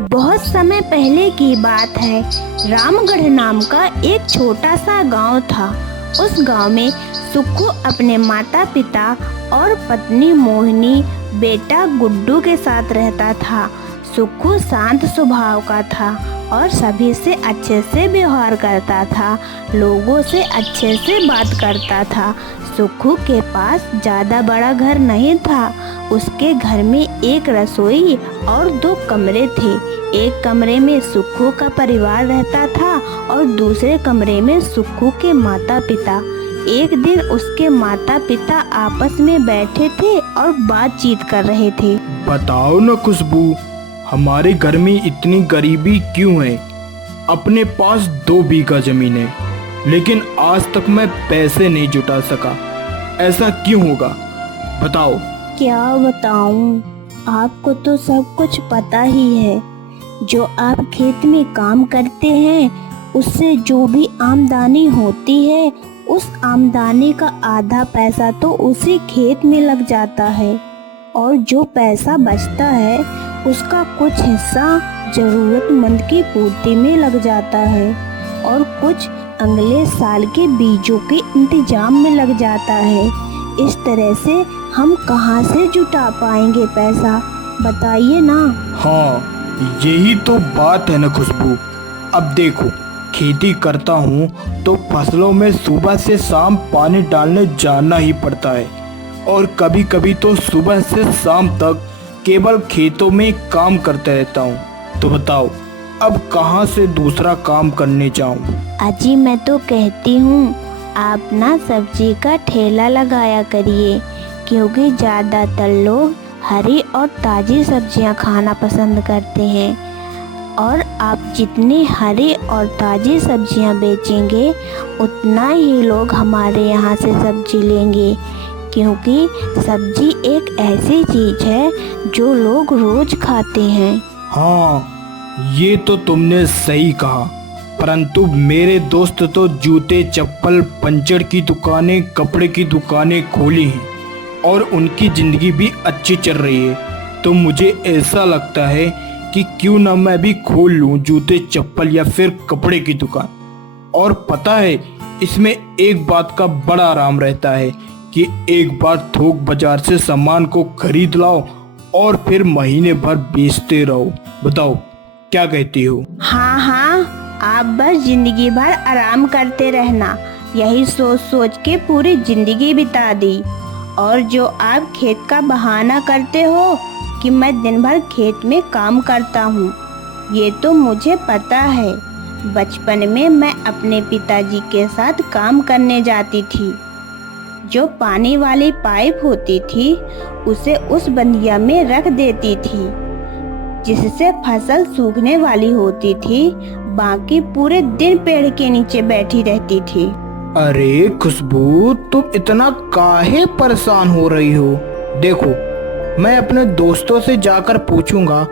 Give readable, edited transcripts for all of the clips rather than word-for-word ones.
बहुत समय पहले की बात है। रामगढ़ नाम का एक छोटा सा गांव था। उस गांव में सुक्खू अपने माता पिता और पत्नी मोहिनी, बेटा गुड्डू के साथ रहता था। सुक्खू शांत स्वभाव का था और सभी से अच्छे से व्यवहार करता था, लोगों से अच्छे से बात करता था। सुक्खू के पास ज़्यादा बड़ा घर नहीं था। उसके घर में एक रसोई और 2 कमरे थे। एक कमरे में सुक्खू का परिवार रहता था और दूसरे कमरे में सुक्खू के माता पिता। एक दिन उसके माता पिता आपस में बैठे थे और बातचीत कर रहे थे। बताओ न खुशबू, हमारे घर में इतनी गरीबी क्यों है? अपने पास 2 बीघा जमीन है, लेकिन आज तक मैं पैसे नहीं जुटा सका। ऐसा क्यों होगा? बताओ। क्या बताऊं, आपको तो सब कुछ पता ही है। जो आप खेत में काम करते हैं, उससे जो भी आमदनी होती है, उस आमदनी का आधा पैसा तो उसी खेत में लग जाता है और जो पैसा बचता है उसका कुछ हिस्सा जरूरतमंद की पूर्ति में लग जाता है और कुछ अगले साल के बीजों के इंतजाम में लग जाता है। इस तरह से हम कहाँ से जुटा पाएंगे पैसा, बताइए ना। हाँ, यही तो बात है ना खुशबू। अब देखो, खेती करता हूँ तो फसलों में सुबह से शाम पानी डालने जाना ही पड़ता है और कभी कभी तो सुबह से शाम तक केवल खेतों में काम करते रहता हूँ। तो बताओ, अब कहाँ से दूसरा काम करने जाऊँ? अजी, मैं तो कहती हूँ आप ना सब्जी का ठेला लगाया करिए, क्योंकि ज़्यादातर लोग हरी और ताज़ी सब्जियाँ खाना पसंद करते हैं और आप जितनी हरी और ताज़ी सब्जियाँ बेचेंगे उतना ही लोग हमारे यहाँ से सब्जी लेंगे, क्योंकि सब्जी एक ऐसी चीज़ है जो लोग रोज़ खाते हैं। हाँ, ये तो तुमने सही कहा, परंतु मेरे दोस्त तो जूते, चप्पल, पंचर की दुकानें, कपड़े की दुकानें खोली हैं और उनकी ज़िंदगी भी अच्छी चल रही है। तो मुझे ऐसा लगता है कि क्यों ना मैं भी खोल लूँ जूते, चप्पल या फिर कपड़े की दुकान। और पता है, इसमें एक बात का बड़ा आराम रहता है कि एक बार थोक बाजार से सामान को खरीद लाओ और फिर महीने भर बेचते रहो। बताओ, क्या कहती हो? हाँ हाँ, आप बस जिंदगी भर आराम करते रहना, यही सोच सोच के पूरी जिंदगी बिता दी। और जो आप खेत का बहाना करते हो कि मैं दिन भर खेत में काम करता हूँ, ये तो मुझे पता है। बचपन में मैं अपने पिताजी के साथ काम करने जाती थी। जो पानी वाली पाइप होती थी उसे उस बंधिया में रख देती थी, जिससे फसल सूखने वाली होती थी। बाकी पूरे दिन पेड़ के नीचे बैठी रहती थी। अरे खुशबू, तुम इतना काहे परेशान हो रही हो? देखो, मैं अपने दोस्तों से जाकर पूछूंगा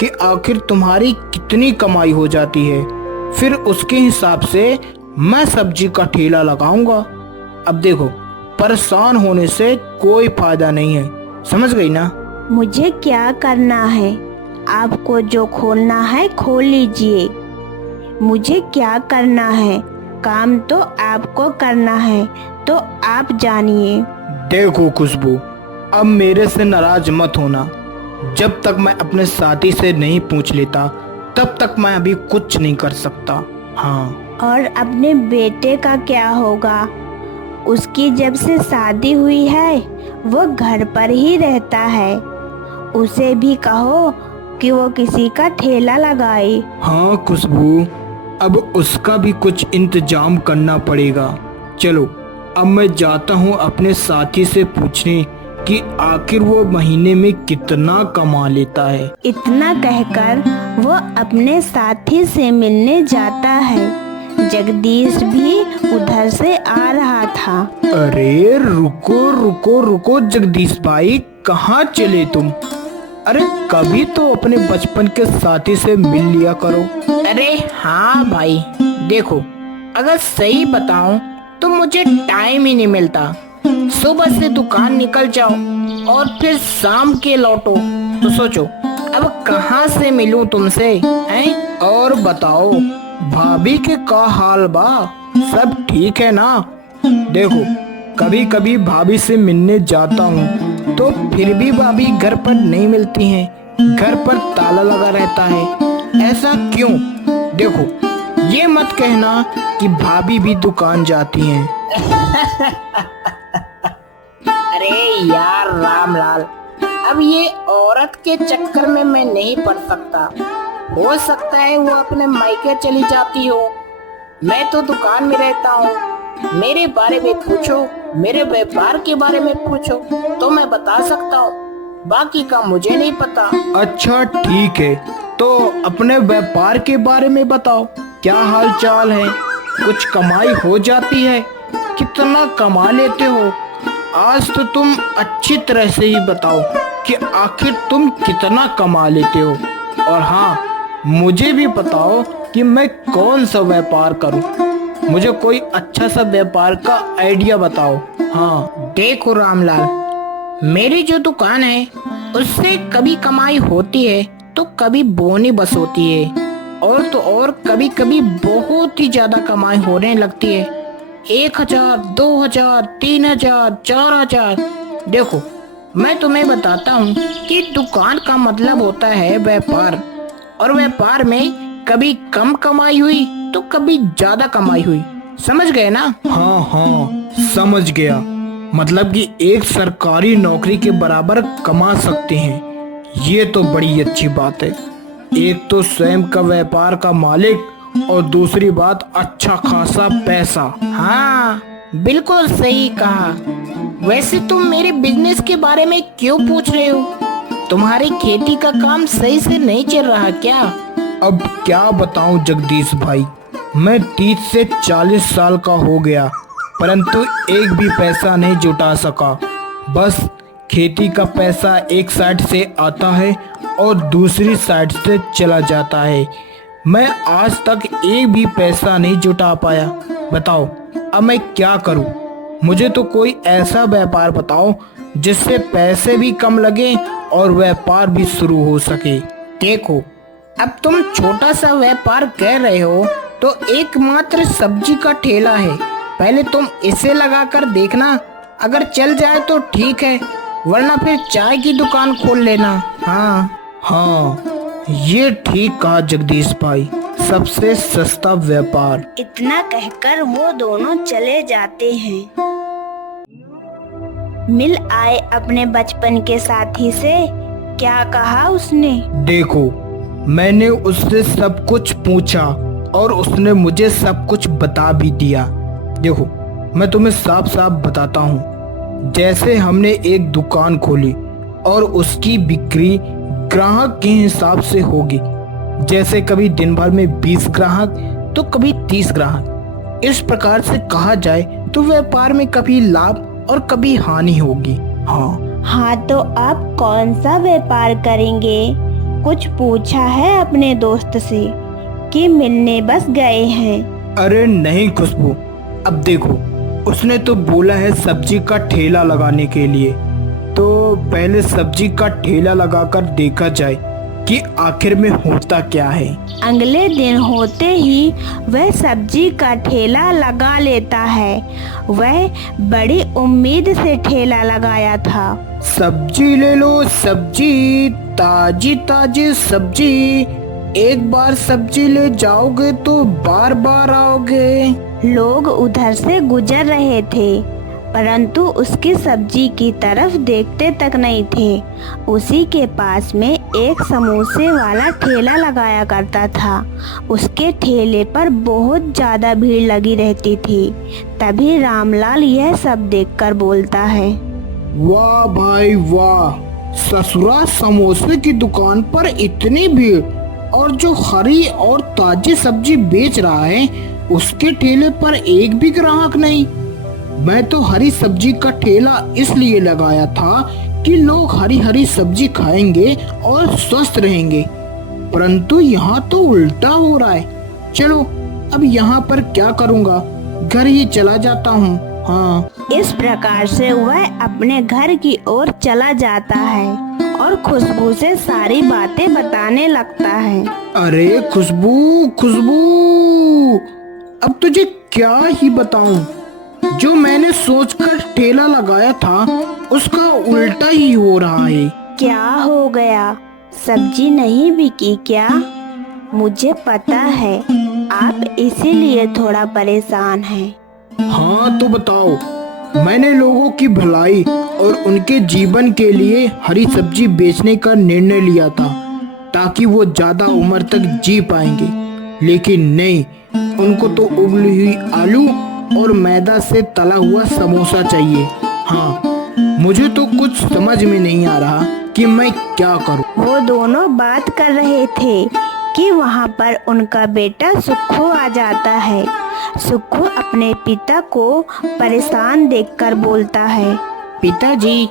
कि आखिर तुम्हारी कितनी कमाई हो जाती है, फिर उसके हिसाब से मैं सब्जी का ठेला लगाऊंगा। अब देखो, परेशान होने से कोई फायदा नहीं है, समझ गई ना? मुझे क्या करना है? आपको जो खोलना है खोल लीजिए। मुझे क्या करना है? काम तो आपको करना है, तो आप जानिए। देखो खुशबू, अब मेरे से नाराज मत होना। जब तक मैं अपने साथी से नहीं पूछ लेता तब तक मैं अभी कुछ नहीं कर सकता। हाँ। और अपने बेटे का क्या होगा? उसकी जब से शादी हुई है वो घर पर ही रहता है। उसे भी कहो कि वो किसी का ठेला लगाए। हाँ खुशबू, अब उसका भी कुछ इंतजाम करना पड़ेगा। चलो, अब मैं जाता हूँ अपने साथी से पूछने कि आखिर वो महीने में कितना कमा लेता है। इतना कहकर वो अपने साथी से मिलने जाता है। जगदीश भी उधर से आ रहा था। अरे रुको रुको रुको जगदीश भाई, कहाँ चले तुम? अरे कभी तो अपने बचपन के साथी से मिल लिया करो। अरे हाँ भाई, देखो, अगर सही बताऊं तो मुझे टाइम ही नहीं मिलता। सुबह से दुकान निकल जाओ और फिर शाम के लौटो, तो सोचो अब कहाँ से मिलूं तुमसे हैं? और बताओ भाभी के का हाल बा, सब ठीक है ना? देखो, कभी कभी भाभी से मिलने जाता हूँ तो फिर भी भाभी घर पर नहीं मिलती हैं, घर पर ताला लगा रहता है, ऐसा क्यों? देखो ये मत कहना कि भाभी भी दुकान जाती हैं। अरे यार रामलाल, अब ये औरत के चक्कर में मैं नहीं पड़ सकता। हो सकता है वो अपने मायके चली जाती हो, मैं तो दुकान में रहता हूँ। मेरे बारे में पूछो, मेरे व्यापार के बारे में पूछो तो मैं बता सकता हूँ, बाकी का मुझे नहीं पता। अच्छा ठीक है, तो अपने व्यापार के बारे में बताओ, क्या हाल चाल है? कुछ कमाई हो जाती है? कितना कमा लेते हो? आज तो तुम अच्छी तरह से ही बताओ कि आखिर तुम कितना कमा लेते हो। और हाँ, मुझे भी बताओ कि मैं कौन सा व्यापार करूं। मुझे कोई अच्छा सा व्यापार का आइडिया बताओ। हाँ देखो रामलाल, मेरी जो दुकान है उससे कभी कमाई होती है तो कभी बोनी बस होती है, और तो और कभी कभी बहुत ही ज्यादा कमाई होने लगती है। 1000, 2000, 3000, 4000। देखो मैं तुम्हें बताता हूँ कि दुकान का मतलब होता है व्यापार, और व्यापार में कभी कम कमाई हुई तो कभी ज्यादा कमाई हुई। समझ गए ना? हाँ हाँ, समझ गया। मतलब कि एक सरकारी नौकरी के बराबर कमा सकते हैं। ये तो बड़ी अच्छी बात है। एक तो स्वयं का व्यापार का मालिक, और दूसरी बात अच्छा खासा पैसा। हाँ बिल्कुल सही कहा। वैसे तुम मेरे बिजनेस के बारे में क्यों पूछ रहे हो? तुम्हारी खेती का काम सही से नहीं चल रहा क्या? अब क्या बताऊं जगदीश भाई, मैं 30 से 40 साल का हो गया, परंतु एक भी पैसा नहीं जुटा सका। बस खेती का पैसा एक साइड से आता है और दूसरी साइड से चला जाता है। मैं आज तक एक भी पैसा नहीं जुटा पाया। बताओ अब मैं क्या करूं? मुझे तो कोई ऐसा व्यापार बताओ जिससे पैसे भी कम लगे और व्यापार भी शुरू हो सके। देखो अब तुम छोटा सा व्यापार कर रहे हो तो एकमात्र सब्जी का ठेला है। पहले तुम इसे लगाकर देखना, अगर चल जाए तो ठीक है, वरना फिर चाय की दुकान खोल लेना। हाँ, ये ठीक कहा जगदीश भाई, सबसे सस्ता व्यापार। इतना कहकर वो दोनों चले जाते हैं। मिल आए अपने बचपन के साथी से। क्या कहा उसने? देखो, मैंने उससे सब कुछ पूछा और उसने मुझे सब कुछ बता भी दिया। देखो, मैं तुम्हें साफ साफ बताता हूँ। जैसे हमने एक दुकान खोली और उसकी बिक्री ग्राहक के हिसाब से होगी। जैसे कभी दिन भर में 20 ग्राहक तो कभी 30 ग्राहक। इस प्रकार से कहा जाए तो व्यापार में कभी लाभ और कभी हानि होगी। हाँ, तो आप कौन सा व्यापार करेंगे? कुछ पूछा है अपने दोस्त से कि मिलने बस गए हैं? अरे नहीं खुशबू, अब देखो, उसने तो बोला है सब्जी का ठेला लगाने के लिए। तो पहले सब्जी का ठेला लगाकर देखा जाए कि आखिर में होता क्या है। अगले दिन होते ही वह सब्जी का ठेला लगा लेता है। वह बड़ी उम्मीद से ठेला लगाया था। सब्जी ले लो सब्जी, ताजी ताजी सब्जी, एक बार सब्जी ले जाओगे तो बार बार आओगे। लोग उधर से गुजर रहे थे, परंतु उसकी सब्जी की तरफ देखते तक नहीं थे। उसी के पास में एक समोसे वाला ठेला लगाया करता था। उसके ठेले पर बहुत ज़्यादा भीड़ लगी रहती थी। तभी रामलाल यह सब देखकर बोलता है, वाह भाई वाह, ससुरा समोसे की दुकान पर इतनी भीड़, और जो हरी और ताजी सब्जी बेच रहा है उसके ठेले पर एक भी ग्राहक नहीं। मैं तो हरी सब्जी का ठेला इसलिए लगाया था कि लोग हरी हरी सब्जी खाएंगे और स्वस्थ रहेंगे, परंतु यहाँ तो उल्टा हो रहा है। चलो अब यहाँ पर क्या करूँगा, घर ही चला जाता हूँ। हाँ। इस प्रकार से वह अपने घर की ओर चला जाता है और खुशबू से सारी बातें बताने लगता है। अरे खुशबू खुशबू, अब तुझे क्या ही बताऊं, जो मैंने सोचकर ठेला लगाया था उसका उल्टा ही हो रहा है। क्या हो गया? सब्जी नहीं बिकी क्या? मुझे पता है आप इसीलिए थोड़ा परेशान हैं। हाँ तो बताओ। मैंने लोगों की भलाई और उनके जीवन के लिए हरी सब्जी बेचने का निर्णय लिया था ताकि वो ज्यादा उम्र तक जी पाएंगे, लेकिन नहीं, उनको तो उबली हुई आलू और मैदा से तला हुआ समोसा चाहिए। हाँ, मुझे तो कुछ समझ में नहीं आ रहा कि मैं क्या करूं। वो दोनों बात कर रहे थे कि वहाँ पर उनका बेटा सुक्खू आ जाता है। सुक्खू अपने पिता को परेशान देखकर बोलता है, पिताजी,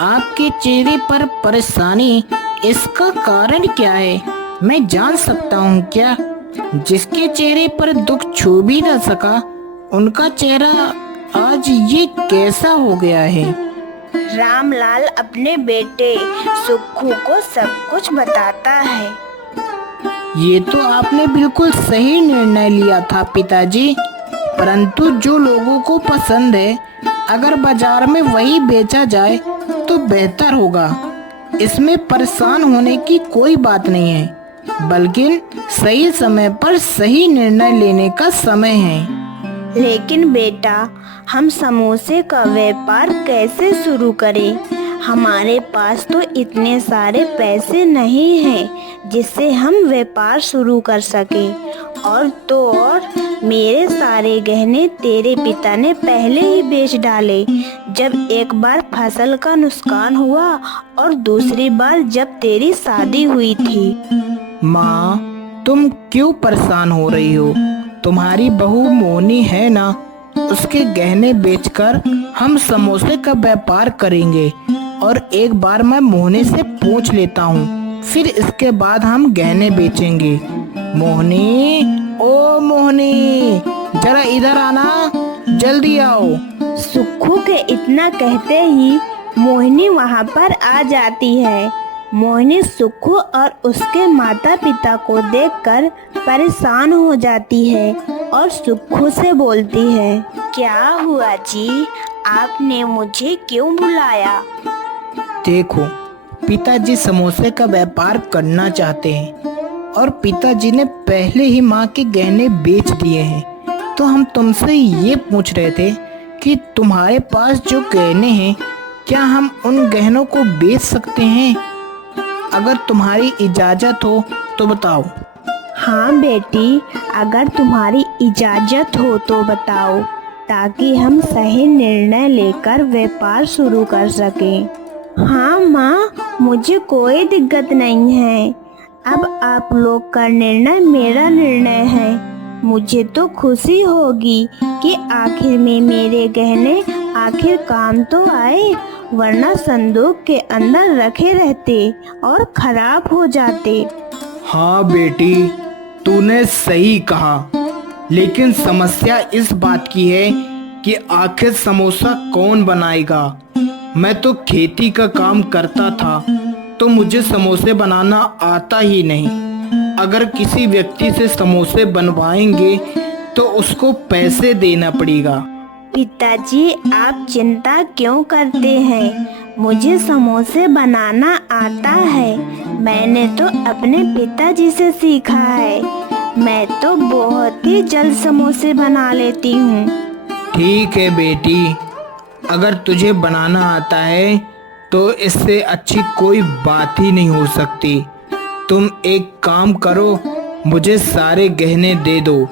आपके चेहरे पर परेशानी, इसका कारण क्या है? मैं जान सकता हूँ क्या? जिसके चेहरे पर दुख छू भी न सका, उनका चेहरा आज ये कैसा हो गया है? रामलाल अपने बेटे सुक्खू को सब कुछ बताता है। ये तो आपने बिल्कुल सही निर्णय लिया था पिताजी, परंतु जो लोगों को पसंद है, अगर बाजार में वही बेचा जाए तो बेहतर होगा। इसमें परेशान होने की कोई बात नहीं है, बल्कि सही समय पर सही निर्णय लेने का समय है। लेकिन बेटा, हम समोसे का व्यापार कैसे शुरू करें? हमारे पास तो इतने सारे पैसे नहीं हैं जिससे हम व्यापार शुरू कर सके। और तो और मेरे सारे गहने तेरे पिता ने पहले ही बेच डाले, जब एक बार फसल का नुकसान हुआ और दूसरी बार जब तेरी शादी हुई थी। माँ, तुम क्यों परेशान हो रही हो? तुम्हारी बहू मोनी है ना, उसके गहने बेचकर हम समोसे का व्यापार करेंगे। और एक बार मैं मोहनी से पूछ लेता हूँ, फिर इसके बाद हम गहने बेचेंगे। मोहनी, ओ मोहनी, जरा इधर आना, जल्दी आओ। सुक्खू के इतना कहते ही मोहिनी वहाँ पर आ जाती है। मोहिनी सुक्खू और उसके माता पिता को देखकर परेशान हो जाती है और सुक्खू से बोलती है, क्या हुआ जी, आपने मुझे क्यों बुलाया? देखो, पिताजी समोसे का व्यापार करना चाहते हैं और पिताजी ने पहले ही माँ के गहने बेच दिए हैं, तो हम तुमसे ये पूछ रहे थे कि तुम्हारे पास जो गहने हैं, क्या हम उन गहनों को बेच सकते हैं? अगर तुम्हारी इजाज़त हो तो बताओ। हाँ बेटी, अगर तुम्हारी इजाज़त हो तो बताओ, ताकि हम सही निर्णय लेकर व्यापार शुरू कर सकें। हाँ माँ, मुझे कोई दिक्कत नहीं है। अब आप लोग का निर्णय मेरा निर्णय है। मुझे तो खुशी होगी कि आखिर में मेरे गहने आखिर काम तो आए, वरना संदूक के अंदर रखे रहते और खराब हो जाते। हाँ बेटी, तूने सही कहा, लेकिन समस्या इस बात की है कि आखिर समोसा कौन बनाएगा। मैं तो खेती का काम करता था, तो मुझे समोसे बनाना आता ही नहीं। अगर किसी व्यक्ति से समोसे बनवाएंगे तो उसको पैसे देना पड़ेगा। पिताजी, आप चिंता क्यों करते हैं? मुझे समोसे बनाना आता है। मैंने तो अपने पिताजी से सीखा है। मैं तो बहुत ही जल्द समोसे बना लेती हूँ। ठीक है बेटी, अगर तुझे बनाना आता है तो इससे अच्छी कोई बात ही नहीं हो सकती। तुम एक काम करो, मुझे सारे गहने दे दो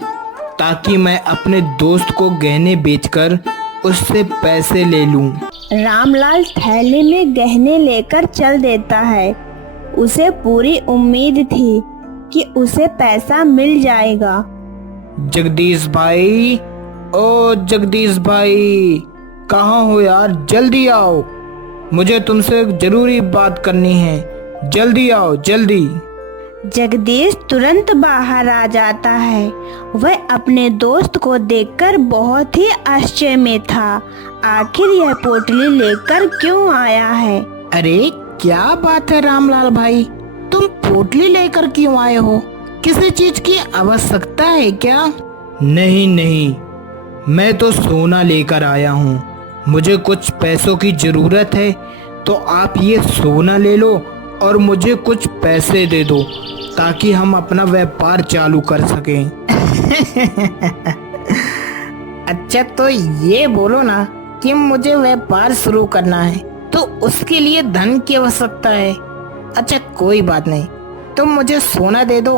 ताकि मैं अपने दोस्त को गहने बेचकर उससे पैसे ले लूं। रामलाल थैले में गहने लेकर चल देता है। उसे पूरी उम्मीद थी कि उसे पैसा मिल जाएगा। जगदीश भाई, ओ जगदीश भाई, कहाँ हो यार? जल्दी आओ, मुझे तुमसे जरूरी बात करनी है। जल्दी आओ, जल्दी। जगदीश तुरंत बाहर आ जाता है। वह अपने दोस्त को देखकर बहुत ही आश्चर्य में था। आखिर यह पोटली लेकर क्यों आया है? अरे क्या बात है रामलाल भाई, तुम पोटली लेकर क्यों आए हो? किसी चीज की आवश्यकता है क्या? नहीं नहीं, मैं तो सोना लेकर आया हूँ। मुझे कुछ पैसों की जरूरत है, तो आप ये सोना ले लो और मुझे कुछ पैसे दे दो ताकि हम अपना व्यापार चालू कर सकें। अच्छा तो ये बोलो ना कि मुझे व्यापार शुरू करना है तो उसके लिए धन की आवश्यकता है। अच्छा कोई बात नहीं, तुम मुझे सोना दे दो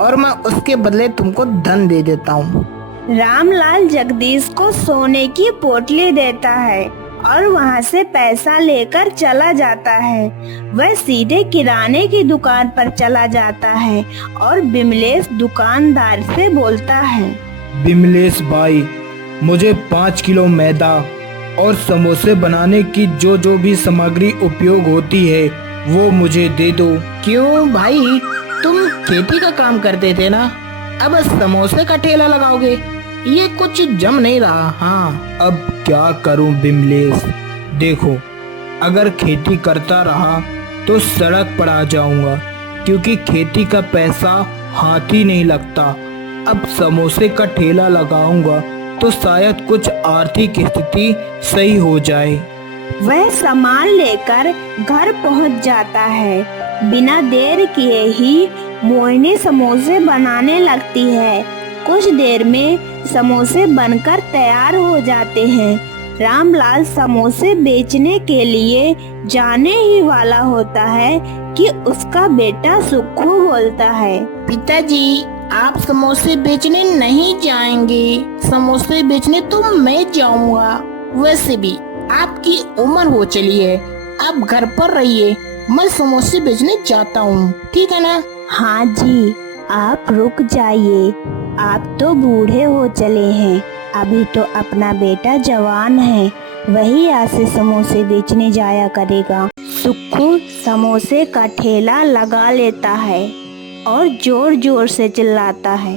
और मैं उसके बदले तुमको धन दे देता हूँ। रामलाल जगदीश को सोने की पोटली देता है और वहाँ से पैसा लेकर चला जाता है। वह सीधे किराने की दुकान पर चला जाता है और बिमलेश दुकानदार से बोलता है, बिमलेश भाई, मुझे 5 किलो मैदा और समोसे बनाने की जो भी सामग्री उपयोग होती है वो मुझे दे दो। क्यों भाई, तुम खेती का काम करते थे ना, अब समोसे का ठेला लगाओगे? ये कुछ जम नहीं रहा। हाँ अब क्या करूं बिमलेश, देखो अगर खेती करता रहा तो सड़क पर आ जाऊंगा, क्योंकि खेती का पैसा हाथ ही नहीं लगता। अब समोसे का ठेला लगाऊंगा तो शायद कुछ आर्थिक स्थिति सही हो जाए। वह सामान लेकर घर पहुंच जाता है। बिना देर किए ही मोहिनी समोसे बनाने लगती है। कुछ देर में समोसे बनकर तैयार हो जाते हैं। रामलाल समोसे बेचने के लिए जाने ही वाला होता है कि उसका बेटा सुक्खू बोलता है, पिताजी आप समोसे बेचने नहीं जाएंगे, समोसे बेचने तो मैं जाऊंगा। वैसे भी आपकी उम्र हो चली है, आप घर पर रहिए, मैं समोसे बेचने जाता हूँ, ठीक है ना? हाँ जी, आप रुक जाइए, आप तो बूढ़े हो चले हैं, अभी तो अपना बेटा जवान है, वही आज से समोसे बेचने जाया करेगा। सुक्खू समोसे का ठेला लगा लेता है और जोर जोर से चिल्लाता है,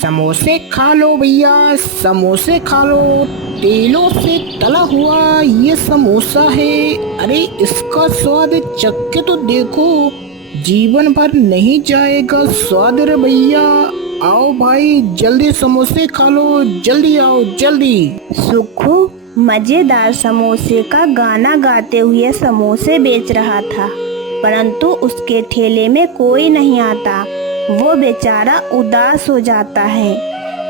समोसे खा लो भैया, समोसे खा लो, तेलों से तला हुआ ये समोसा है। अरे इसका स्वाद चख के तो देखो, जीवन भर नहीं जाएगा स्वाद रे भैया। आओ भाई जल्दी समोसे खा लो, जल्दी आओ जल्दी। सुक्खू मजेदार समोसे का गाना गाते हुए समोसे बेच रहा था, परंतु उसके ठेले में कोई नहीं आता। वो बेचारा उदास हो जाता है।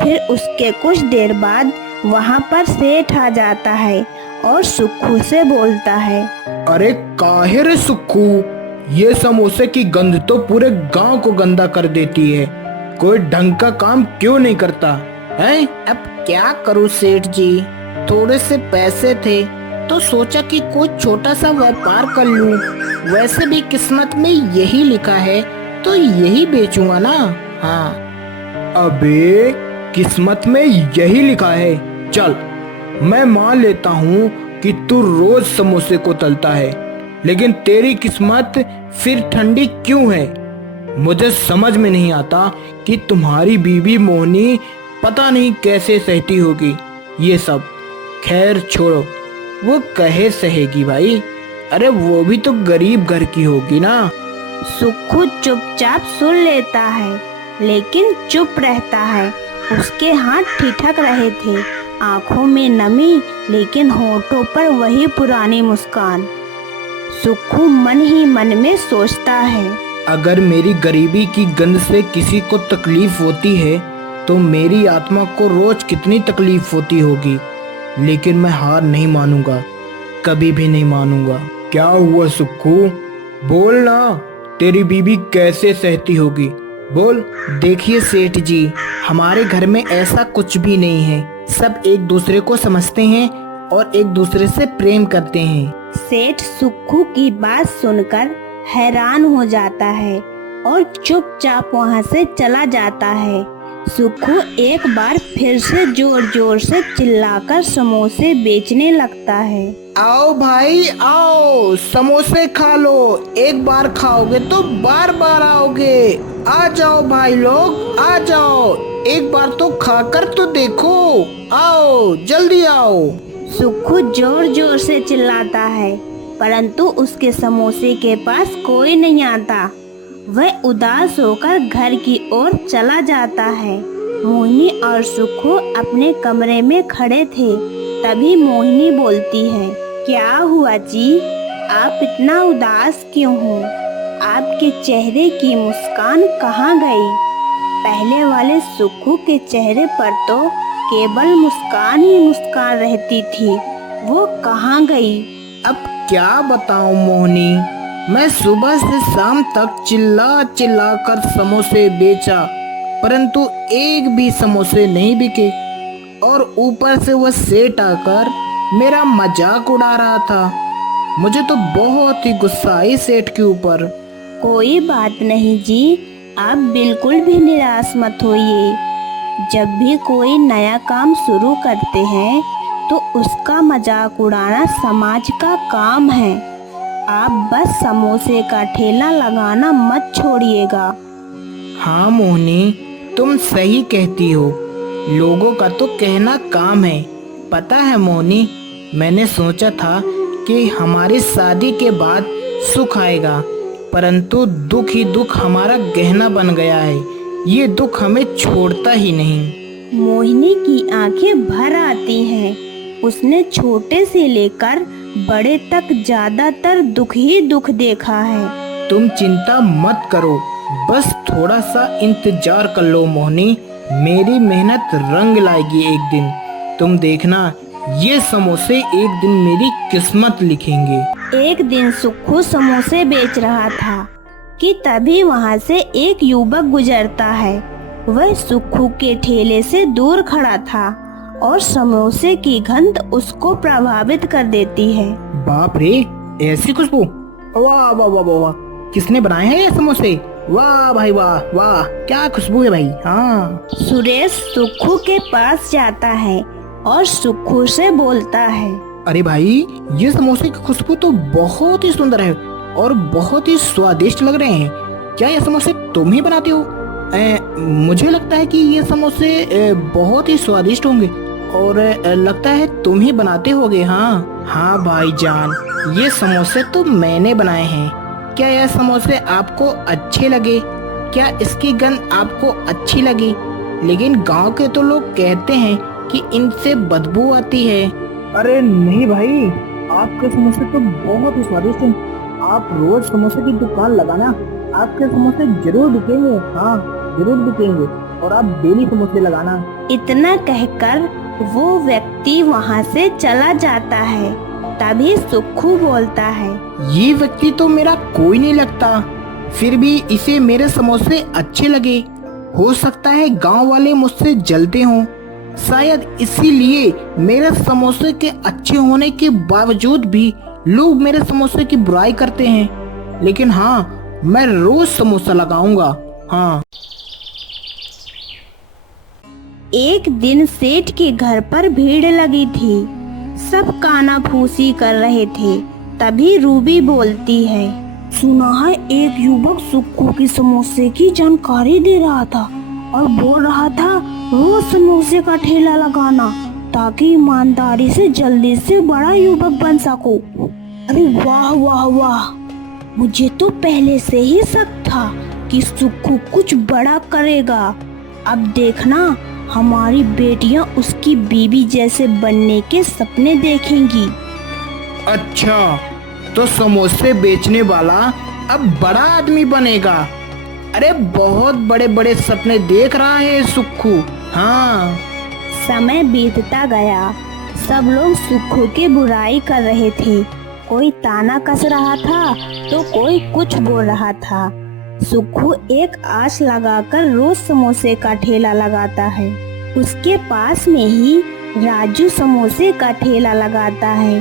फिर उसके कुछ देर बाद वहाँ पर सेठ आ जाता है और सुक्खू से बोलता है, अरे काहे रे सुक्खू, ये समोसे की गंध तो पूरे गांव को गंदा कर देती है। कोई ढंग का काम क्यों नहीं करता है? अब क्या करूं सेठ जी, थोड़े से पैसे थे तो सोचा कि कोई छोटा सा व्यापार कर लूं। वैसे भी किस्मत में यही लिखा है तो यही बेचूंगा ना। हाँ अबे किस्मत में यही लिखा है, चल मैं मान लेता हूँ कि तू रोज समोसे को तलता है, लेकिन तेरी किस्मत फिर ठंडी क्यों है? मुझे समझ में नहीं आता कि तुम्हारी बीवी मोहिनी पता नहीं कैसे सहती होगी ये सब। खैर छोड़ो, वो कहे सहेगी भाई, अरे वो भी तो गरीब घर की होगी ना। सुक्खू चुपचाप सुन लेता है, लेकिन चुप रहता है। उसके हाथ ठिठक रहे थे, आंखों में नमी, लेकिन होठों पर वही पुरानी मुस्कान। सुक्खू मन ही मन में सोचता है, अगर मेरी गरीबी की गंध से किसी को तकलीफ होती है तो मेरी आत्मा को रोज कितनी तकलीफ होती होगी, लेकिन मैं हार नहीं मानूंगा, कभी भी नहीं मानूंगा। क्या हुआ सुक्खू, बोल ना, तेरी बीबी कैसे सहती होगी, बोल। देखिए सेठ जी, हमारे घर में ऐसा कुछ भी नहीं है, सब एक दूसरे को समझते हैं और एक दूसरे से प्रेम करते हैं। सेठ सुक्खू की बात सुनकर हैरान हो जाता है और चुपचाप वहाँ से चला जाता है। सुक्खू एक बार फिर से जोर जोर से चिल्लाकर समोसे बेचने लगता है। आओ भाई आओ, समोसे खा लो। एक बार खाओगे तो बार बार आओगे। आ जाओ भाई लोग, आ जाओ, एक बार तो खाकर तो देखो। आओ जल्दी आओ। सुक्खू जोर जोर से चिल्लाता है, परंतु उसके समोसे के पास कोई नहीं आता। वह उदास होकर घर की ओर चला जाता है। मोहिनी और सुक्खू अपने कमरे में खड़े थे। तभी मोहिनी बोलती है, क्या हुआ जी? आप इतना उदास क्यों हो? आपके चेहरे की मुस्कान कहाँ गई? पहले वाले सुक्खू के चेहरे पर तो केवल मुस्कान ही मुस्कान रहती थी, वो कहाँ गई? अब क्या बताऊं मोहिनी, मैं सुबह से शाम तक चिल्ला चिल्ला कर समोसे बेचा, परंतु एक भी समोसे नहीं बिके। और ऊपर से वह सेठ आकर मेरा मजाक उड़ा रहा था। मुझे तो बहुत ही गुस्सा आई सेठ के ऊपर। कोई बात नहीं जी, आप बिल्कुल भी निराश मत होइए। जब भी कोई नया काम शुरू करते हैं तो उसका मजाक उड़ाना समाज का काम है। आप बस समोसे का ठेला लगाना मत छोड़िएगा। हाँ मोहिनी, तुम सही कहती हो। लोगों का तो कहना काम है। पता है मोहिनी, मैंने सोचा था कि हमारी शादी के बाद सुख आएगा, परंतु दुख ही दुख हमारा गहना बन गया है। ये दुख हमें छोड़ता ही नहीं। मोहिनी की आंखें भर आती हैं। उसने छोटे से लेकर बड़े तक ज्यादातर दुख ही दुख देखा है। तुम चिंता मत करो, बस थोड़ा सा इंतजार कर लो मोहिनी। मेरी मेहनत रंग लाएगी एक दिन। तुम देखना, ये समोसे एक दिन मेरी किस्मत लिखेंगे। एक दिन सुक्खू समोसे बेच रहा था कि तभी वहाँ से एक युवक गुजरता है। वह सुक्खू के ठेले से दूर खड़ा था और समोसे की गंध उसको प्रभावित कर देती है। बाप रे, ऐसी खुशबू! वाह वाह वाह वाह वाह, किसने बनाए हैं ये समोसे? वाह भाई वाह वाह, क्या खुशबू है भाई। हाँ। सुरेश सुक्खू के पास जाता है और सुक्खू से बोलता है, अरे भाई, ये समोसे की खुशबू तो बहुत ही सुंदर है और बहुत ही स्वादिष्ट लग रहे हैं। क्या ये समोसे तुम ही बनाते हो? मुझे लगता है कि ये समोसे बहुत ही स्वादिष्ट होंगे और लगता है तुम ही बनाते होगे। हाँ हाँ भाईजान, ये समोसे तो मैंने बनाए हैं। क्या यह समोसे आपको अच्छे लगे? क्या इसकी गंध आपको अच्छी लगी? लेकिन गांव के तो लोग कहते हैं कि इनसे बदबू आती है। अरे नहीं भाई, आपके समोसे तो बहुत ही स्वादिष्ट हैं। आप रोज समोसे की दुकान लगाना, आपके समोसे जरूर बिकेंगे। हाँ जरूर बिकेंगे, और आप डेली समोसे लगाना। इतना कहकर वो व्यक्ति वहाँ से चला जाता है। तभी सुक्खू बोलता है, ये व्यक्ति तो मेरा कोई नहीं लगता, फिर भी इसे मेरे समोसे अच्छे लगे। हो सकता है गांव वाले मुझसे जलते हों, शायद इसीलिए मेरे समोसे के अच्छे होने के बावजूद भी लोग मेरे समोसे की बुराई करते हैं। लेकिन हाँ, मैं रोज समोसा लगाऊंगा। हाँ। एक दिन सेठ के घर पर भीड़ लगी थी। सब कानाफूसी कर रहे थे। तभी रूबी बोलती है, सुना है एक युवक सुक्खू की समोसे की जानकारी दे रहा था और बोल रहा था रोज समोसे का ठेला लगाना ताकि ईमानदारी से जल्दी से बड़ा युवक बन सको। अरे वाह वाह वाह, मुझे तो पहले से ही शक था कि सुक्खू कुछ बड़ा करेगा। अब देखना, हमारी बेटियां उसकी बीबी जैसे बनने के सपने देखेंगी। अच्छा, तो समोसे बेचने वाला अब बड़ा आदमी बनेगा। अरे बहुत बड़े बड़े सपने देख रहा है सुक्खू। हाँ। समय बीतता गया। सब लोग सुक्खू की बुराई कर रहे थे। कोई ताना कस रहा था तो कोई कुछ बोल रहा था। सुक्खू एक आस लगाकर रोज समोसे का ठेला लगाता है। उसके पास में ही राजू समोसे का ठेला लगाता है।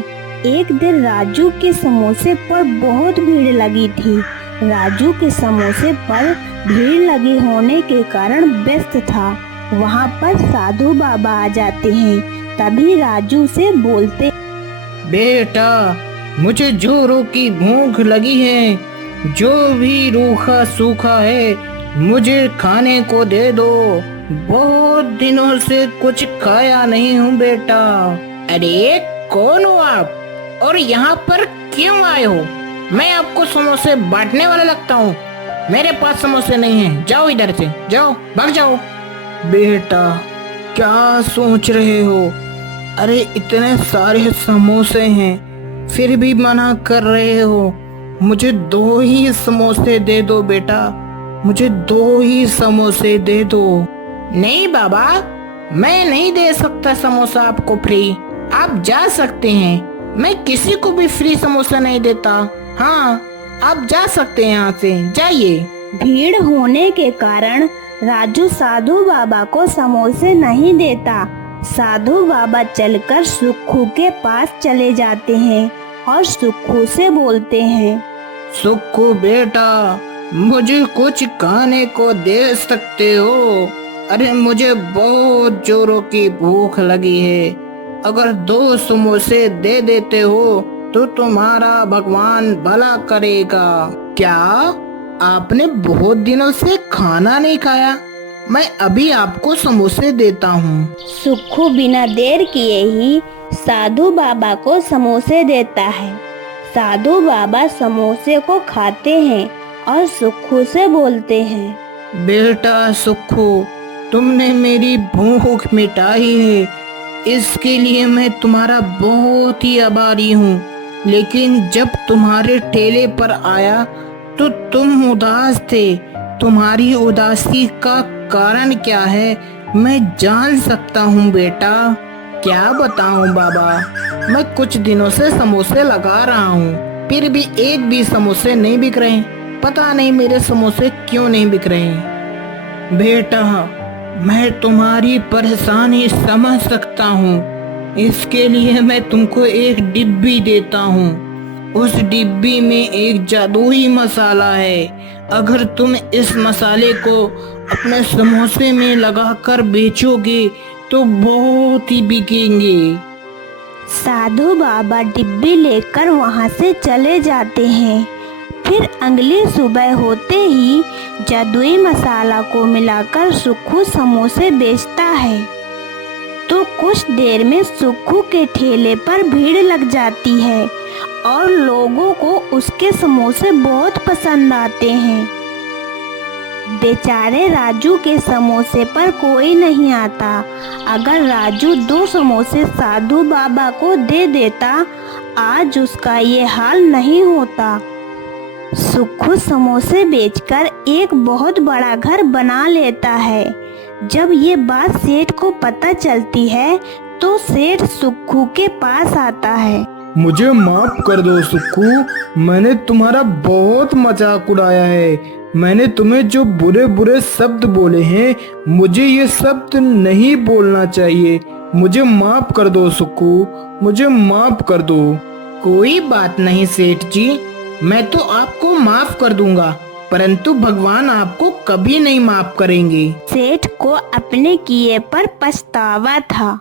एक दिन राजू के समोसे पर बहुत भीड़ लगी थी। राजू के समोसे पर भीड़ लगी होने के कारण व्यस्त था। वहाँ पर साधु बाबा आ जाते हैं। तभी राजू से बोलते, बेटा, मुझे जोरों की भूख लगी है। जो भी रूखा सूखा है मुझे खाने को दे दो। बहुत दिनों से कुछ खाया नहीं हूँ बेटा। अरे कौन हो आप और यहाँ पर क्यों आए हो? मैं आपको समोसे बांटने वाला लगता हूँ। मेरे पास समोसे नहीं हैं। जाओ इधर से, जाओ, भाग जाओ। बेटा, क्या सोच रहे हो? अरे इतने सारे समोसे हैं, फिर भी मना कर रहे हो। मुझे 2 ही समोसे दे दो बेटा, मुझे 2 ही समोसे दे दो। नहीं बाबा, मैं नहीं दे सकता समोसा आपको फ्री। आप जा सकते हैं, मैं किसी को भी फ्री समोसा नहीं देता। हाँ, आप जा सकते हैं, यहाँ से जाइए। भीड़ होने के कारण राजू साधु बाबा को समोसे नहीं देता। साधु बाबा चलकर सुक्खू के पास चले जाते हैं और सुक्खू से बोलते हैं, सुक्खू बेटा, मुझे कुछ खाने को दे सकते हो? अरे मुझे बहुत जोरों की भूख लगी है। अगर 2 समोसे दे देते हो तो तुम्हारा भगवान भला करेगा। क्या आपने बहुत दिनों से खाना नहीं खाया? मैं अभी आपको समोसे देता हूँ। सुक्खू बिना देर किए ही साधु बाबा को समोसे देता है। साधु बाबा समोसे को खाते हैं और सुक्खू से बोलते हैं, बेटा सुक्खू, तुमने मेरी भूख मिटाई है, इसके लिए मैं तुम्हारा बहुत ही आभारी हूँ। लेकिन जब तुम्हारे ठेले पर आया तो तुम उदास थे। तुम्हारी उदासी का कारण क्या है, मैं जान सकता हूँ बेटा? क्या बताऊँ बाबा, मैं कुछ दिनों से समोसे लगा रहा हूँ, फिर भी एक भी समोसे नहीं बिक रहे। पता नहीं मेरे समोसे क्यों नहीं बिक रहे। बेटा, मैं तुम्हारी परेशानी समझ सकता हूँ। इसके लिए मैं तुमको एक डिब्बी देता हूँ। उस डिब्बी में एक जादुई मसाला है। अगर तुम इस मसाले को अपने समोसे में लगाकर बेचोगे तो बहुत ही बिकेंगे। साधु बाबा डिब्बी लेकर वहाँ से चले जाते हैं। फिर अगली सुबह होते ही जादुई मसाला को मिलाकर सुक्खू समोसे बेचता है। तो कुछ देर में सुक्खू के ठेले पर भीड़ लग जाती है और लोगों को उसके समोसे बहुत पसंद आते हैं। बेचारे राजू के समोसे पर कोई नहीं आता। अगर राजू 2 समोसे साधु बाबा को दे देता, आज उसका ये हाल नहीं होता। सुक्खू समोसे बेचकर एक बहुत बड़ा घर बना लेता है। जब ये बात सेठ को पता चलती है तो सेठ सुक्खू के पास आता है। मुझे माफ कर दो सुक्खू, मैंने तुम्हारा बहुत मजाक उड़ाया है। मैंने तुम्हें जो बुरे बुरे शब्द बोले हैं, मुझे ये शब्द नहीं बोलना चाहिए। मुझे माफ कर दो सुक्खू, मुझे माफ कर दो। कोई बात नहीं सेठ जी, मैं तो आपको माफ कर दूंगा, परंतु भगवान आपको कभी नहीं माफ करेंगे। सेठ को अपने किए पर पछतावा था।